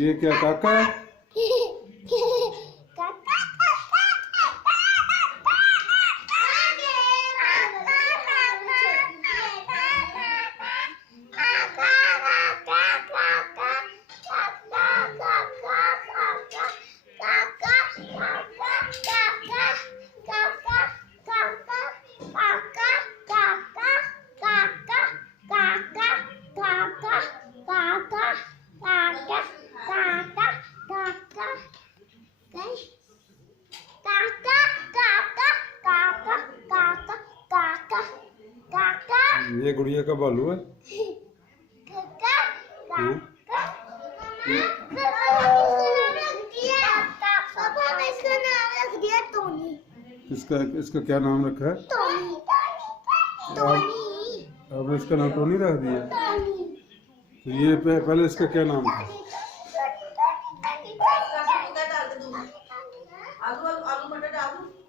ये क्या काका है? ये गुड़िया का बालू है। हाँ? इसका इसका क्या नाम रखा है? आपने इसका नाम टोनी रख दिया। तो ये पहले इसका क्या नाम था? आलू आलू मटर डाल दूं।